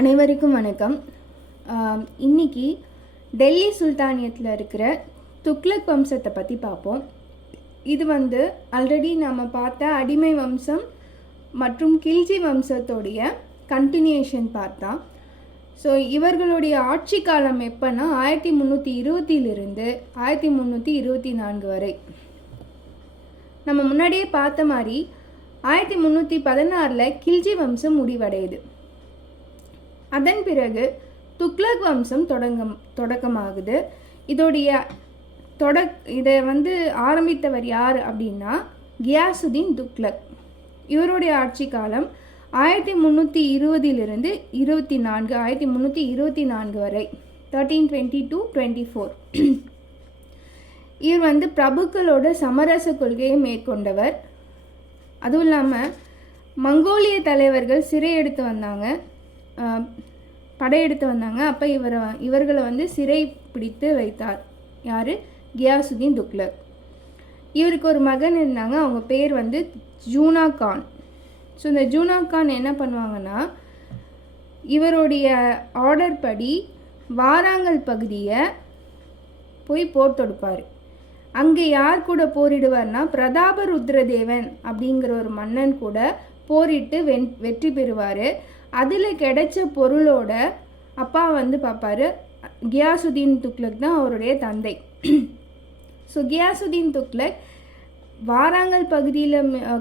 அனைவருக்கும் வணக்கம். இன்னைக்கு டெல்லி சுல்தானியத்தில் இருக்கிற துக்ளக் வம்சத்தை பற்றி பார்ப்போம். இது ஆல்ரெடி நம்ம பார்த்த அடிமை வம்சம் மற்றும் கில்ஜி வம்சத்தோடைய கண்டினியூஷன் பார்த்தா. ஸோ இவர்களுடைய ஆட்சி காலம் எப்போன்னா 1320 1324 வரை. நம்ம முன்னாடியே பார்த்த மாதிரி 1316 கில்ஜி வம்சம் முடிவடையுது. அதன் பிறகு துக்ளக் வம்சம் தொடக்கமாகுது. இதை ஆரம்பித்தவர் யார் அப்படின்னா கியாசுதீன் துக்ளக். இவருடைய ஆட்சி காலம் 1320 1324 வரை 1320 to 24. இவர் பிரபுக்களோட சமரச கொள்கையை மேற்கொண்டவர். அதுவும் இல்லாமல் மங்கோலிய தலைவர்கள் படையெடுத்து வந்தாங்க. அப்போ இவர்களை சிறை பிடித்து வைத்தார். யார்? கியாசுதீன் துக்ளக். இவருக்கு ஒரு மகன் இருந்தாங்க. அவங்க பேர் ஜூனா கான். ஸோ இந்த ஜூனா கான் என்ன பண்ணுவாங்கன்னா, இவருடைய ஆர்டர் படி வாராங்கல் பகுதியை போய் போர் தொடுப்பார். அங்கே யார் கூட போரிடுவார்னா பிரதாபருத்ரதேவன் அப்படிங்கிற ஒரு மன்னன் கூட போரிட்டு வெற்றி பெறுவார். அதில் கிடைச்ச பொருளோட அப்பா பார்ப்பார். கியாசுதீன் துக்ளக் தான் அவருடைய தந்தை. ஸோ கியாசுதீன் துக்ளக் வாராங்கல் பகுதியில்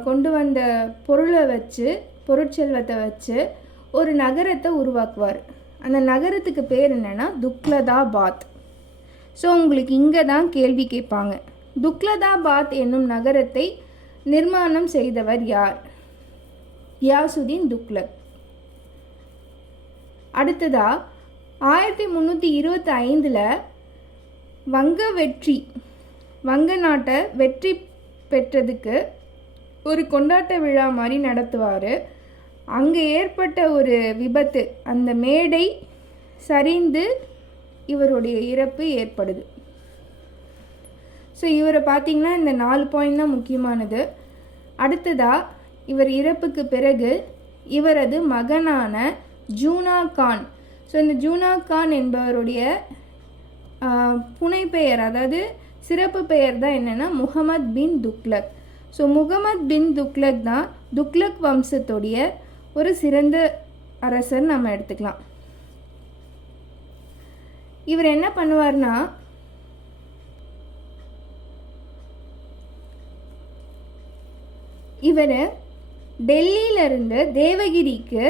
கொண்டு வந்த பொருட்செல்வத்தை வச்சு ஒரு நகரத்தை உருவாக்குவார். அந்த நகரத்துக்கு பேர் என்னென்னா துக்லதாபாத். ஸோ உங்களுக்கு இங்கே தான் கேள்வி கேட்பாங்க, துக்லதாபாத் என்னும் நகரத்தை நிர்மாணம் செய்தவர் யார்? கியாசுதீன் துக்ளக். அடுத்ததா 1325 வங்க நாட்டை வெற்றி பெற்றதுக்கு ஒரு கொண்டாட்ட விழா மாதிரி நடத்துவார். அங்கே ஏற்பட்ட ஒரு விபத்து, அந்த மேடை சரிந்து இவருடைய இறப்பு ஏற்படுது. ஸோ இவரை பார்த்திங்கன்னா இந்த 4 பாயிண்ட் தான் முக்கியமானது. அடுத்ததா இவர் இறப்புக்கு பிறகு இவரது மகனான ஜூனா கான். ஸோ இந்த ஜூனா கான் என்பவருடைய புனைப்பெயர், அதாவது சிறப்பு பெயர் தான் என்னென்னா முகமது பின் துக்ளக். ஸோ முகமது பின் துக்ளக் தான் துக்ளக் வம்சத்துடைய ஒரு சிறந்த அரசர் நம்ம எடுத்துக்கலாம். இவர் என்ன பண்ணுவார்னா, இவர் டெல்லியிலிருந்து தேவகிரிக்கு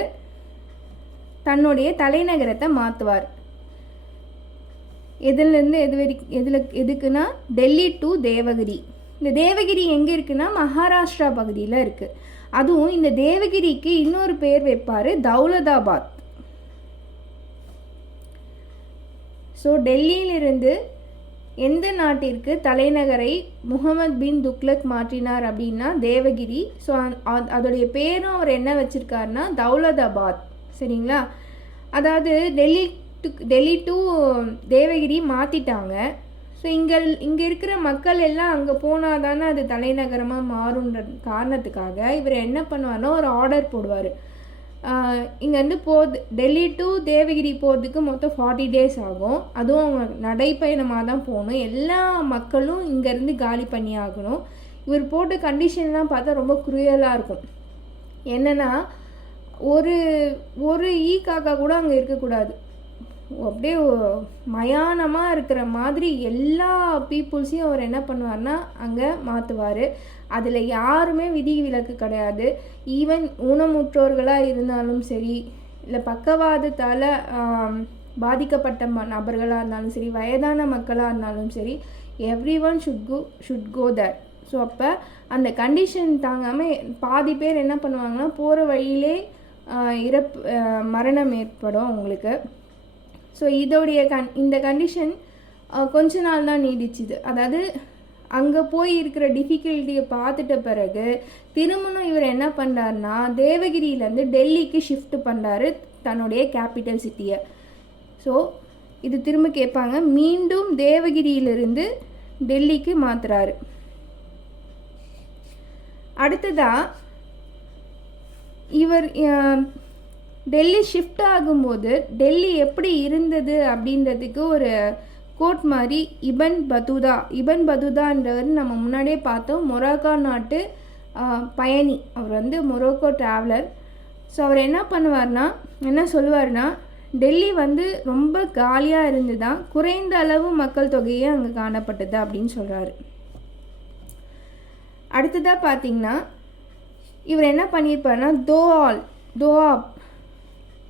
தன்னுடைய தலைநகரத்தை மாற்றுவார். எதுக்குன்னா டெல்லி டு தேவகிரி. இந்த தேவகிரி எங்கே இருக்குன்னா மகாராஷ்டிரா பகுதியில் இருக்குது. அதுவும் இந்த தேவகிரிக்கு இன்னொரு பேர் வைப்பார், தௌலதாபாத். ஸோ டெல்லியிலிருந்து எந்த நாட்டிற்கு தலைநகரை முகமது பின் துக்ளக் மாற்றினார் அப்படின்னா தேவகிரி. ஸோ அதோடைய பேரும் அவர் என்ன வச்சுருக்காருன்னா தௌலதாபாத். சரிங்களா? அதாவது டெல்லி டு தேவகிரி மாற்றிட்டாங்க. ஸோ இங்கே இருக்கிற மக்கள் எல்லாம் அங்கே போனால் தானே அது தலைநகரமாக மாறுன்ற காரணத்துக்காக இவர் என்ன பண்ணுவார்னா ஒரு ஆர்டர் போடுவார். இங்கேருந்து டெல்லி டு தேவகிரி போகிறதுக்கு மொத்தம் 40 days ஆகும். அதுவும் அவங்க நடைப்பயணமாக தான் போகணும். எல்லா மக்களும் இங்கேருந்து காலி பண்ணி ஆகணும். இவர் போட்ட கண்டிஷன்லாம் பார்த்தா ரொம்ப குரூயலாக இருக்கும். என்னென்னா ஒரு காக்கா கூட அங்கே இருக்கக்கூடாது. அப்படியே மயானமாக இருக்கிற மாதிரி எல்லா பீப்புள்ஸையும் அவர் என்ன பண்ணுவார்னா அங்கே மாற்றுவார். அதில் யாருமே விதி விலக்கு கிடையாது. ஈவன் ஊனமுற்றோர்களாக இருந்தாலும் சரி, இல்லை பக்கவாதத்தால் பாதிக்கப்பட்ட நபர்களாக இருந்தாலும் சரி, வயதான மக்களாக இருந்தாலும் சரி, every one should go there. So அப்போ அந்த கண்டிஷன் தாங்காமல் பாதி பேர் என்ன பண்ணுவாங்கன்னா போகிற வழியிலே மரணம் ஏற்படும் உங்களுக்கு. ஸோ இந்த கண்டிஷன் கொஞ்ச நாள் தான் நீடிச்சுது. அதாவது அங்கே போய் இருக்கிற டிஃபிகல்ட்டியை பார்த்துட்ட பிறகு திரும்பணும் இவர் என்ன பண்ணுறாருனா தேவகிரியிலேருந்து டெல்லிக்கு ஷிஃப்ட் பண்ணுறாரு, தன்னுடைய கேபிட்டல் சிட்டியை. ஸோ இது திரும்ப கேட்பாங்க, மீண்டும் தேவகிரியிலிருந்து டெல்லிக்கு மாற்றுறாரு. அடுத்ததாக இவர் டெல்லி ஷிஃப்ட் ஆகும்போது டெல்லி எப்படி இருந்தது அப்படின்றதுக்கு ஒரு கோட் மாதிரி இபன் பதுதான்றவர் நம்ம முன்னாடியே பார்த்தோம். மொராக்கோ நாட்டு பயணி, அவர் வந்து மொரோக்கோ ட்ராவலர். ஸோ அவர் என்ன சொல்லுவார்னா டெல்லி வந்து ரொம்ப காலியாக இருந்துதான், குறைந்த அளவு மக்கள் தொகையே அங்கே காணப்பட்டது அப்படின்னு சொல்கிறாரு. அடுத்ததாக பார்த்திங்கன்னா இவர் என்ன பண்ணியிருப்பார்னா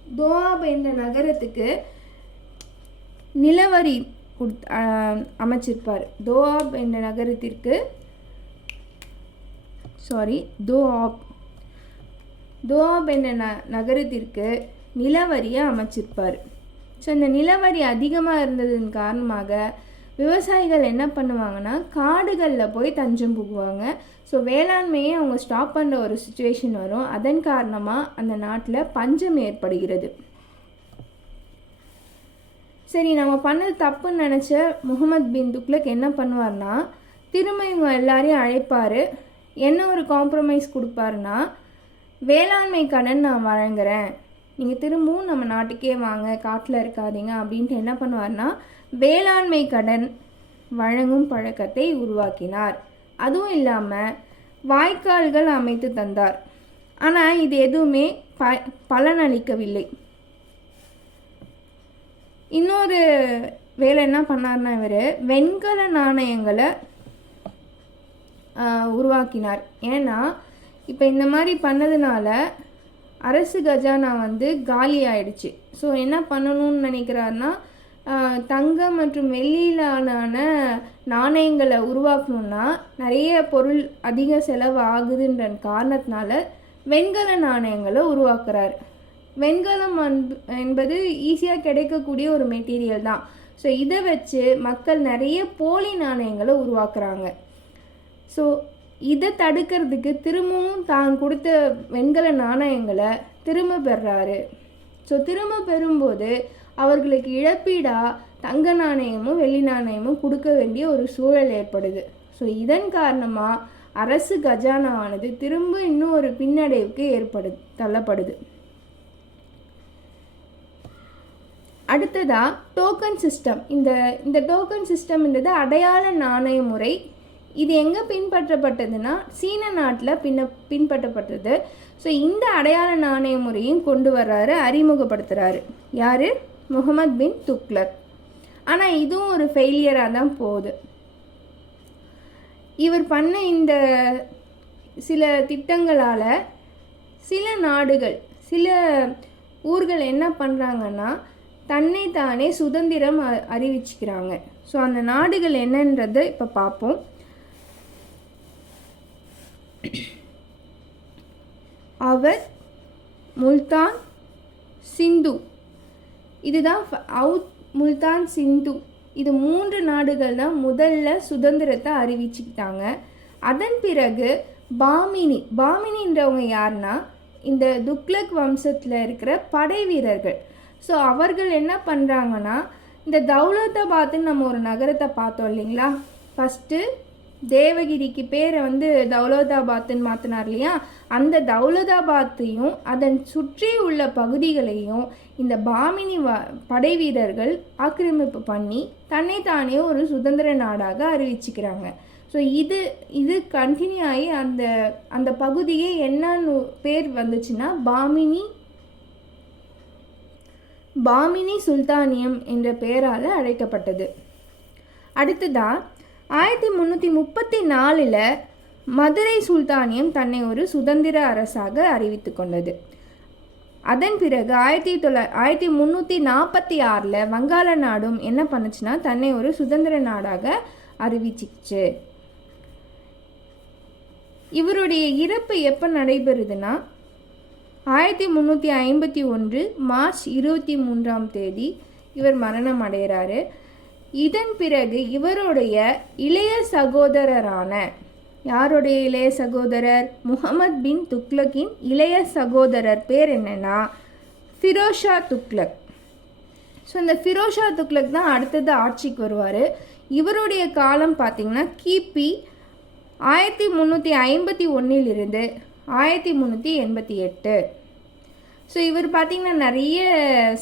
தோஆப் என்ற நகரத்துக்கு நிலவரி அமைச்சிருப்பார். தோஆப் என்ற நகரத்திற்கு தோஆப் என்ற நகரத்திற்கு நிலவரியை அமைச்சிருப்பார். ஸோ இந்த நிலவரி அதிகமாக இருந்ததன் காரணமாக விவசாயிகள் என்ன பண்ணுவாங்கன்னா காடுகளில் போய் தஞ்சம் புகுவாங்க. ஸோ வேளாண்மையை அவங்க ஸ்டாப் பண்ணுற ஒரு சுச்சுவேஷன் வரும். அதன் காரணமாக அந்த நாட்டில் பஞ்சம் ஏற்படுகிறது. சரி, நம்ம பண்ணது தப்புன்னு நினச்ச முகமது பின் துக்ளக் என்ன பண்ணுவார்னா திரும்ப இவங்க எல்லாரையும் அழைப்பார். என்ன ஒரு காம்ப்ரமைஸ் கொடுப்பாருன்னா, வேளாண்மை கடன் நான் வழங்குறேன், நீங்கள் திரும்பவும் நம்ம நாட்டுக்கே வாங்க, காட்டில் இருக்காதீங்க அப்படின்ட்டு என்ன பண்ணுவார்னா வேளாண்மை கடன் வழங்கும் பழக்கத்தை உருவாக்கினார். அதுவும் இல்லாமல் வாய்க்கால்கள் அமைத்து தந்தார். ஆனால் இது எதுவுமே பலனளிக்கவில்லை. இன்னொரு வேலை என்ன பண்ணார்னா இவர் வெண்கல நாணயங்களை உருவாக்கினார். ஏன்னா இப்போ இந்த மாதிரி பண்ணதுனால அரசு கஜானா வந்து காலி ஆயிடுச்சு. ஸோ என்ன பண்ணணும்னு நினைக்கிறாருன்னா தங்கம் மற்றும் வெள்ளியிலான நாணயங்களை உருவாக்கணும்னா நிறைய பொருள் அதிக செலவு ஆகுதுன்ற காரணத்தினால வெண்கல நாணயங்களை உருவாக்குறாரு. வெண்கலம் என்பது ஈஸியாக கிடைக்கக்கூடிய ஒரு மெட்டீரியல் தான். ஸோ இதை வச்சு மக்கள் நிறைய போலி நாணயங்களை உருவாக்குறாங்க. ஸோ இதை தடுக்கிறதுக்கு திரும்பவும் தான் கொடுத்த வெண்கல நாணயங்களை திரும்ப பெறாரு. ஸோ திரும்ப பெறும்போது அவர்களுக்கு இழப்பீடாக தங்க நாணயமும் வெள்ளி நாணயமும் கொடுக்க வேண்டிய ஒரு சூழல் ஏற்படுது. ஸோ இதன் காரணமாக அரசு கஜானாவானது திரும்ப இன்னும் ஒரு பின்னடைவுக்கு தள்ளப்படுது. அடுத்ததாக டோக்கன் சிஸ்டம். இந்த டோக்கன் சிஸ்டம்ன்றது அடையாள நாணய முறை. இது எங்கே பின்பற்றப்பட்டதுன்னா சீன நாட்டில் பின்பற்றப்பட்டது. ஸோ இந்த அடையாள நாணய முறையும் கொண்டு வர்றாரு, அறிமுகப்படுத்துகிறாரு. யார்? முகமது பின் துக்ளக். ஆனால் இதுவும் ஒரு ஃபெயிலியராக தான் போகுது. இவர் பண்ண இந்த சில திட்டங்களால் சில ஊர்கள் என்ன பண்ணுறாங்கன்னா தன்னை தானே சுதந்திரம் அறிவிச்சுக்கிறாங்க. ஸோ அந்த நாடுகள் என்னன்றதை இப்போ பார்ப்போம். அவர் முல்தான், சிந்து, இதுதான் முல்தான், சிந்து, இது 3 நாடுகள் தான் முதல்ல சுதந்திரத்தை அறிவிச்சுக்கிட்டாங்க. அதன் பிறகு பாமினின்றவங்க யாருன்னா இந்த துக்ளக் வம்சத்தில் இருக்கிற படை வீரர்கள். ஸோ அவர்கள் என்ன பண்ணுறாங்கன்னா இந்த தௌலதாபாத்னு நம்ம ஒரு நகரத்தை பார்த்தோம் இல்லைங்களா, ஃபஸ்ட்டு தேவகிரிக்கு பேரை வந்து தௌலதாபாத்னு மாற்றினார் இல்லையா, அந்த தௌலதாபாத்தையும் அதன் சுற்றி உள்ள பகுதிகளையும் இந்த பாமினி படை வீரர்கள் ஆக்கிரமிப்பு பண்ணி தன்னைத்தானே ஒரு சுதந்திர நாடாக அறிவிச்சுக்கிறாங்க. ஸோ இது கண்டினியூ ஆகி அந்த பகுதியே என்னன்னு பேர் வந்துச்சுன்னா பாமினி சுல்தானியம் என்ற பெயரால் அழைக்கப்பட்டது. அடுத்ததாக 1334 மதுரை சுல்தானியம் தன்னை ஒரு சுதந்திர அரசாக அறிவித்து கொண்டது. அதன் பிறகு 1346 வங்காள நாடும் என்ன பண்ணுச்சுன்னா தன்னை ஒரு சுதந்திர நாடாக அறிவிச்சிச்சு. இவருடைய இறப்பு எப்போ நடைபெறுதுன்னா 1351 மார்ச் 23 இவர் மரணம் அடைகிறாரு. இதன் பிறகு இவருடைய இளைய சகோதரரான யாருடைய இளைய சகோதரர்? முகமது பின் துக்ளக்கின் இளைய சகோதரர் பேர் என்னன்னா ஃபிரோஷா துக்ளக். ஸோ இந்த ஃபிரோஷா துக்ளக் தான் அடுத்தது ஆட்சிக்கு வருவார். இவருடைய காலம் பார்த்திங்கன்னா கிபி 1351 1388. ஸோ இவர் பார்த்திங்கன்னா நிறைய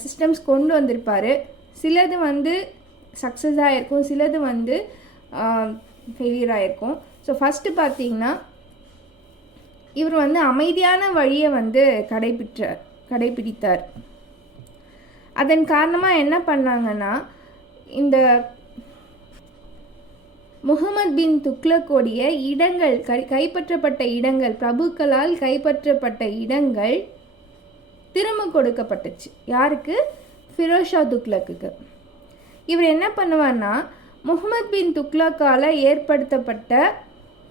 சிஸ்டம்ஸ் கொண்டு வந்திருப்பார். சிலது வந்து சக்ஸஸ் ஆகிருக்கும், சிலது வந்து ஃபெயிலியர் ஆகிருக்கும். ஸோ ஃபஸ்ட்டு பார்த்திங்கன்னா இவர் வந்து அமைதியான வழியை வந்து கடைபிடித்தார். அதன் காரணமாக என்ன பண்ணாங்கன்னா, இந்த முகமது பின் துக்ளக்கோடைய இடங்கள் கைப்பற்றப்பட்ட இடங்கள், பிரபுக்களால் கைப்பற்றப்பட்ட இடங்கள் திரும்ப கொடுக்கப்பட்டுச்சு. யாருக்கு? ஃபிரோஷா துக்ளக்குக்கு. இவர் என்ன பண்ணுவார்னா, முகமது பின் துக்ளக்கால் ஏற்படுத்தப்பட்ட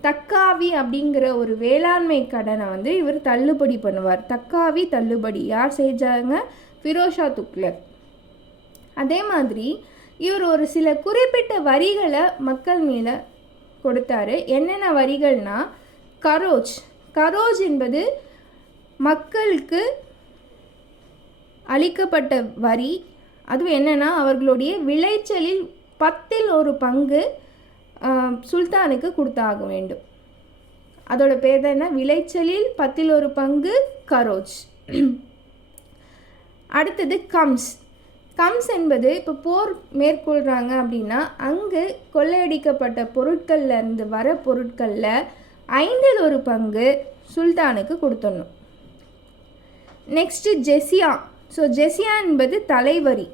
தக்காவி அப்படிங்கிற ஒரு வேளாண்மை கடனை வந்து இவர் தள்ளுபடி பண்ணுவார். தக்காவி தள்ளுபடி யார் செஞ்சாங்க? ஃபிரோஷா துக்ளக். அதே மாதிரி இவர் ஒரு சில குறிப்பிட்ட வரிகளை மக்கள் மேலே கொடுத்தாரு. என்னென்ன வரிகள்னா, கரோஜ் என்பது மக்களுக்கு அளிக்கப்பட்ட வரி. அதுவும் என்னென்னா, அவர்களுடைய விளைச்சலில் 10% சுல்தானுக்கு கொடுத்தாக வேண்டும். அதோட பேர் தான் என்ன? விளைச்சலில் 10% கரோஜ். அடுத்தது கம்ஸ் என்பது இப்போ போர் மேற்கொள்கிறாங்க அப்படின்னா அங்கு கொள்ளையடிக்கப்பட்ட பொருட்கள்லேருந்து வர பொருட்களில் 5% சுல்தானுக்கு கொடுத்துடணும். நெக்ஸ்ட்டு ஜெசியா. ஸோ ஜெசியா என்பது தலைவரி.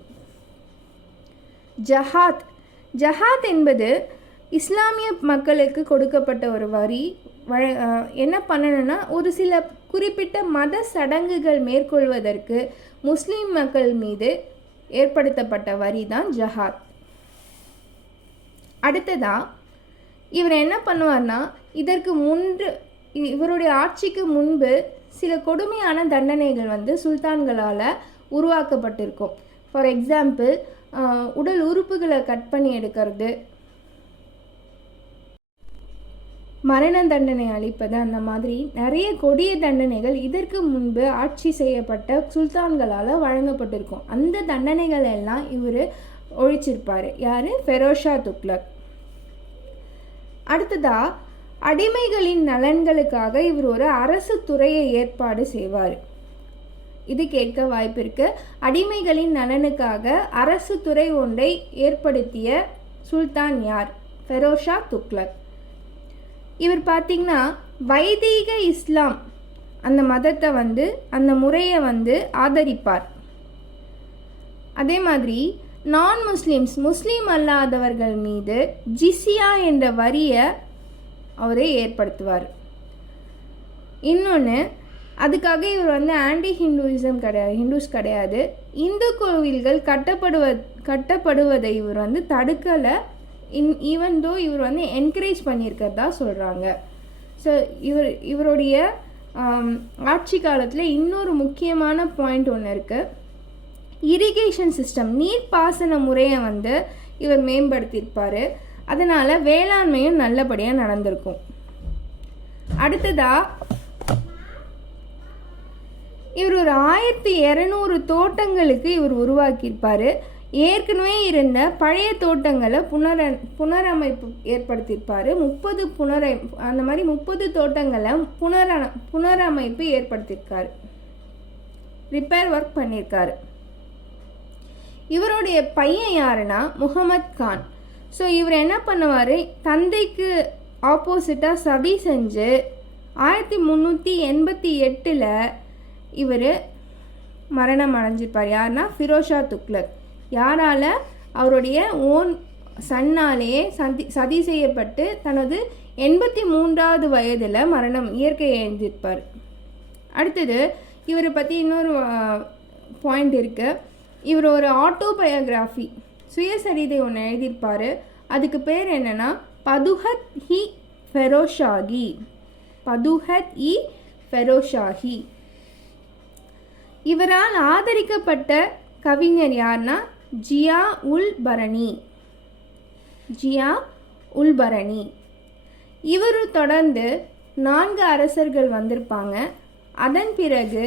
ஜஹாத் என்பது இஸ்லாமிய மக்களுக்கு கொடுக்கப்பட்ட ஒரு வரி. என்ன பண்ணணும்னா, ஒரு சில குறிப்பிட்ட மத சடங்குகள் மேற்கொள்வதற்கு முஸ்லீம் மக்கள் மீது ஏற்படுத்தப்பட்ட வரி தான் ஜஹாத். அடுத்ததா இவர் என்ன பண்ணுவார்னா, இவருடைய ஆட்சிக்கு முன்பு சில கொடுமையான தண்டனைகள் வந்து சுல்தான்களால் உருவாக்கப்பட்டிருக்கும். ஃபார் எக்ஸாம்பிள், உடல் உறுப்புகளை கட் பண்ணி எடுக்கிறது, மரண தண்டனை அளிப்பது, அந்த மாதிரி நிறைய கொடிய தண்டனைகள் இதற்கு முன்பு ஆட்சி செய்யப்பட்ட சுல்தான்களால் வழங்கப்பட்டிருக்கும். அந்த தண்டனைகள் எல்லாம் இவர் ஒழிச்சிருப்பார். யார்? ஃபெரோஷா துக்ளக். அடுத்ததா அடிமைகளின் நலன்களுக்காக இவர் ஒரு அரசு துறையை ஏற்பாடு செய்வார். இது கேட்க வாய்ப்பு இருக்கு. அடிமைகளின் நலனுக்காக அரசு துறை ஒன்றை ஏற்படுத்திய சுல்தான் யார்? ஃபெரோஷா துக்ளக். இவர் பார்த்திங்கன்னா வைதீக இஸ்லாம் அந்த மதத்தை வந்து, அந்த முறையை வந்து ஆதரிப்பார். அதே மாதிரி முஸ்லீம் அல்லாதவர்கள் மீது ஜிசியா என்ற வரியை அவரே ஏற்படுத்துவார். இன்னொன்று, அதுக்காக இவர் வந்து ஆன்டி ஹிந்துஸ் கிடையாது. இந்து கோவில்கள் கட்டப்படுவதை இவர் வந்து தடுக்கலை. ஈவன் தோ இவர் வந்து என்கரேஜ் பண்ணியிருக்கிறதா சொல்கிறாங்க. ஸோ இவருடைய ஆட்சி காலத்தில் இன்னொரு முக்கியமான பாயிண்ட் ஒன்று இருக்குது. இரிகேஷன் சிஸ்டம், நீர்ப்பாசன முறையை வந்து இவர் மேம்படுத்தியிருப்பார். அதனால் வேளாண்மையும் நல்லபடியாக நடந்திருக்கும். அடுத்ததாக இவர் ஒரு 1200 தோட்டங்களுக்கு இவர் உருவாக்கியிருப்பார். ஏற்கனவே இருந்த பழைய தோட்டங்களை புனரமைப்பு ஏற்படுத்தியிருப்பார். 30 தோட்டங்களை புனரமைப்பு ஏற்படுத்தியிருக்காரு, ரிப்பேர் ஒர்க் பண்ணியிருக்காரு. இவருடைய பையன் யாருன்னா முகமது கான். ஸோ இவர் என்ன பண்ணுவார், தந்தைக்கு ஆப்போசிட்டாக சதி செஞ்சு 1388 இவர் மரணம் அடைஞ்சிருப்பார். யாருன்னா ஃபிரோஷா துக்ளக். யாரால்? அவருடைய ஓன் சன்னாலேயே சதி செய்யப்பட்டு தனது 83வது வயதில் இயற்கையை எழுந்திருப்பார். அடுத்தது இவரை பற்றி இன்னொரு பாயிண்ட் இருக்குது. இவர் ஒரு ஆட்டோபயோகிராஃபி, சுயசரிதை ஒன்று எழுதியிருப்பார். அதுக்கு பேர் என்னென்னா பதுஹத்-இ-ஃபெரோஷாஹி. இவரால் ஆதரிக்கப்பட்ட கவிஞர் யார்னா ஜியா உல் பரணி. இவர் தொடர்ந்து 4 அரசர்கள் வந்திருப்பாங்க. அதன் பிறகு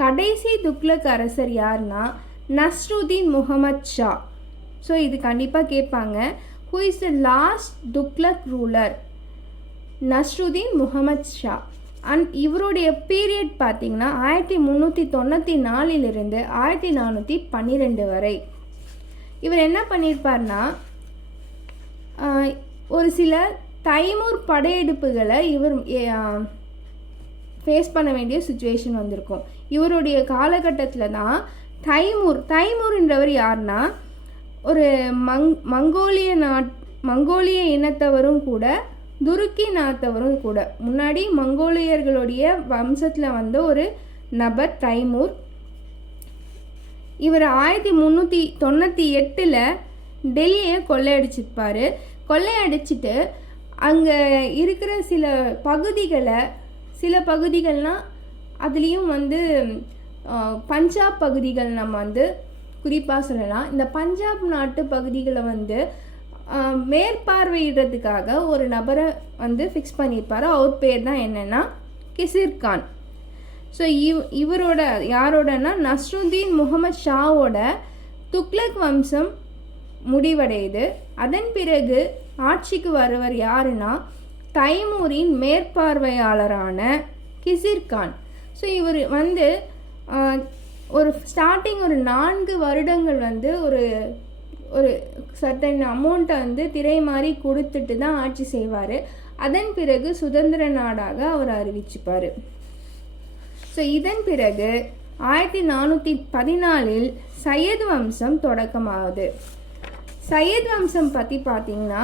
கடைசி துக்ளக் அரசர் யார்னா நஸ்ருதீன் முகமது ஷா. ஸோ இது கண்டிப்பாக கேட்பாங்க, who is the last Tughlaq ruler? Nasruddin Muhammad Shah. இவருடைய பீரியட் பார்த்திங்கன்னா 1394 1412 வரை. இவர் என்ன பண்ணியிருப்பார்னா, ஒரு சில தைமூர் படையெடுப்புகளை இவர் ஃபேஸ் பண்ண வேண்டிய சுச்சுவேஷன் வந்திருக்கும். இவருடைய காலகட்டத்தில் தான் தைமூர்ன்றவர் யாருன்னா, ஒரு மங்கோலிய இனத்தவரும் கூட, துருக்கி நாட்டவரும் கூட. முன்னாடி மங்கோலியர்களுடைய வம்சத்தில் வந்த ஒரு நபர் தைமூர். இவர் 1398 டெல்லியை கொள்ளையடிச்சிருப்பார். கொள்ளையடிச்சிட்டு அங்கே இருக்கிற சில பகுதிகள்னால் அதுலேயும் வந்து பஞ்சாப் பகுதிகள் நம்ம வந்து குறிப்பாக சொல்லலாம். இந்த பஞ்சாப் நாட்டு பகுதிகளை வந்து மேற்பார்வையிடுறதுக்காக ஒரு நபரை வந்து ஃபிக்ஸ் பண்ணியிருப்பார். அவர் பேர் தான் என்னென்னா கிசிர்கான். ஸோ இவரோட யாரோடனா நஸ்ருதீன் முகமது ஷாவோட துக்ளக் வம்சம் முடிவடையுது. அதன் பிறகு ஆட்சிக்கு வருவர் யாருன்னா தைமூரின் மேற்பார்வையாளரான கிசிர்கான். ஸோ இவர் வந்து ஒரு ஸ்டார்டிங் ஒரு 4 வருடங்கள் வந்து ஒரு சர்டன் அமௌண்ட்டை வந்து திரை மாதிரி கொடுத்துட்டு தான் ஆட்சி செய்வார். அதன் பிறகு சுதந்திர நாடாக அவர் அறிவிச்சுப்பார். ஸோ இதன் பிறகு 1414 சையத் வம்சம் தொடக்கமாகுது. சையத் வம்சம் பற்றி பார்த்திங்கன்னா,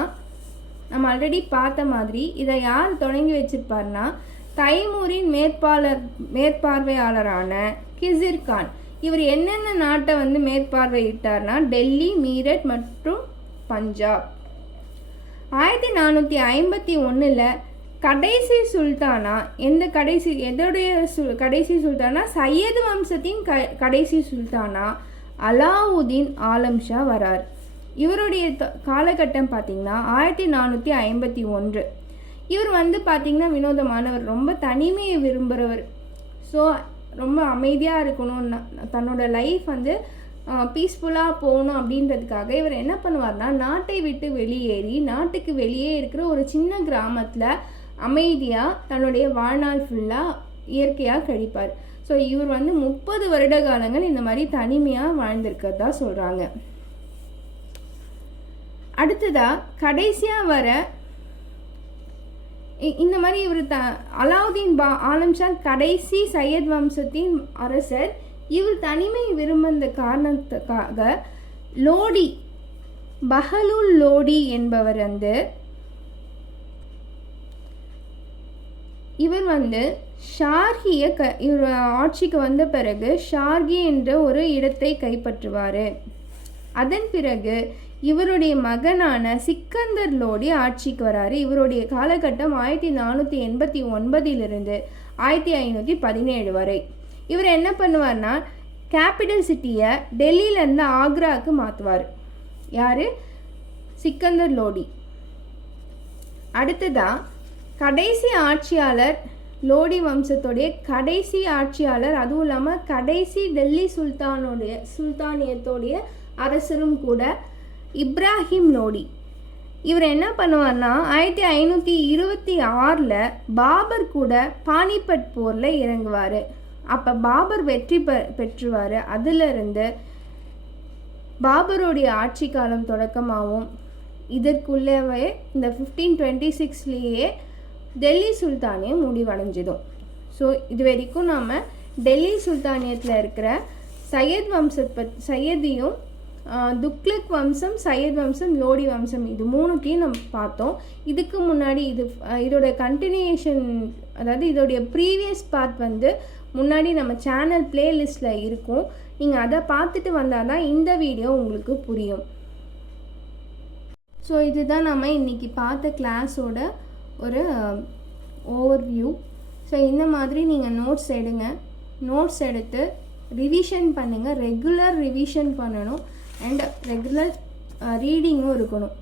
நம்ம ஆல்ரெடி பார்த்த மாதிரி இதை யார் தொடங்கி வச்சிருப்பார்னா தைமூரின் மேற்பார்வையாளரான கிசிர்கான். இவர் என்னென்ன நாட்டை வந்து மேற்பார்வையிட்டார்னா டெல்லி, மீரட் மற்றும் பஞ்சாப். 1451 கடைசி சுல்தானா கடைசி சுல்தானா சையது வம்சத்தின் கடைசி சுல்தானா அலாவுதீன் ஆலம் ஷா வரார். இவருடைய காலகட்டம் பார்த்திங்கன்னா 1451. இவர் வந்து பார்த்திங்கன்னா வினோதமானவர், ரொம்ப தனிமையை விரும்புகிறவர். ஸோ ரொம்ப அமைதியாக இருக்கணும், தன்னோட லைஃப் வந்து பீஸ்ஃபுல்லாக போகணும் அப்படின்றதுக்காக இவர் என்ன பண்ணுவார்னா நாட்டை விட்டு நாட்டுக்கு வெளியே இருக்கிற ஒரு சின்ன கிராமத்தில் அமைதியாக தன்னுடைய வாழ்நாள் ஃபுல்லாக இயற்கையாக கழிப்பார். ஸோ இவர் வந்து 30 வருட காலங்கள் இந்த மாதிரி தனிமையாக வாழ்ந்திருக்கிறதா சொல்கிறாங்க. அடுத்ததாக கடைசியாக வர இந்த மாதிரி இவர் அலாவுதீன் ஆலம் ஷா கடைசி சையத் வம்சத்தின் அரசர். இவர் தனிமை விரும்பின காரணத்துக்காக பஹலுல் லோடி என்பவர் வந்து இவர் வந்து இவர் ஆட்சிக்கு வந்த பிறகு ஷார்கி என்ற ஒரு இடத்தை கைப்பற்றுவார். அதன் பிறகு இவருடைய மகனான சிக்கந்தர் லோடி ஆட்சிக்கு வராரு. இவருடைய காலகட்டம் 1489 1517 வரை. இவர் என்ன பண்ணுவார்னா கேபிட்டல் சிட்டியை டெல்லியிலேருந்து ஆக்ராவுக்கு மாற்றுவார். யார்? சிக்கந்தர் லோடி. அடுத்ததாக கடைசி ஆட்சியாளர், லோடி வம்சத்துடைய கடைசி ஆட்சியாளர், அதுவும் இல்லாமல் கடைசி டெல்லி சுல்தானியத்தோடைய அரசரும் கூட இப்ராஹிம் லோடி. இவர் என்ன பண்ணுவார்னா 1526 பாபர் கூட பானிபட் போரில் இறங்குவார். அப்போ பாபர் வெற்றி பெற்றுவார். அதிலிருந்து பாபருடைய ஆட்சி காலம் தொடக்கமாகவும் இதற்குள்ளவே இந்த 1526 டெல்லி சுல்தானியம் முடிவடைஞ்சிடும். ஸோ இது வரைக்கும் நாம் டெல்லி சுல்தானியத்தில் இருக்கிற சையத் சையதியும் துக்ளக் வம்சம், சையத் வம்சம், லோடி வம்சம், இது மூணுத்தையும் நம்ம பார்த்தோம். இதுக்கு முன்னாடி இதோட கண்டினியூஷன், அதாவது இதோடைய ப்ரீவியஸ் பார்ட் வந்து முன்னாடி நம்ம சேனல் பிளேலிஸ்ட்டில் இருக்கும். நீங்கள் அதை பார்த்துட்டு வந்தால் தான் இந்த வீடியோ உங்களுக்கு புரியும். ஸோ இதுதான் நம்ம இன்றைக்கி பார்த்த கிளாஸோட ஒரு ஓவர்வியூ. ஸோ இந்த மாதிரி நீங்கள் நோட்ஸ் எடுத்து ரிவிஷன் பண்ணுங்கள். ரெகுலர் ரிவிஷன் பண்ணணும் அண்ட் ரெகுலர் ரீடிங்கும் இருக்கணும்.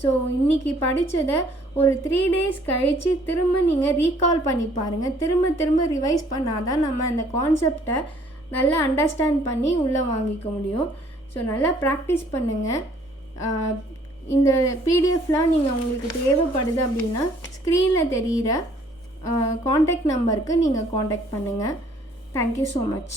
ஸோ இன்றைக்கி படித்ததை ஒரு 3 days கழித்து திரும்ப நீங்கள் ரீகால் பண்ணி பாருங்கள். திரும்ப ரிவைஸ் பண்ணால் தான் நம்ம அந்த கான்செப்டை நல்லா அண்டர்ஸ்டாண்ட் பண்ணி உள்ளே வாங்கிக்க முடியும். ஸோ நல்லா ப்ராக்டிஸ் பண்ணுங்கள். இந்த பிடிஎஃப்லாம் நீங்கள் உங்களுக்கு தேவைப்படுது அப்படின்னா ஸ்க்ரீனில் தெரிகிற காண்டாக்ட் நம்பருக்கு நீங்கள் காண்டாக்ட் பண்ணுங்கள். Thank you so much.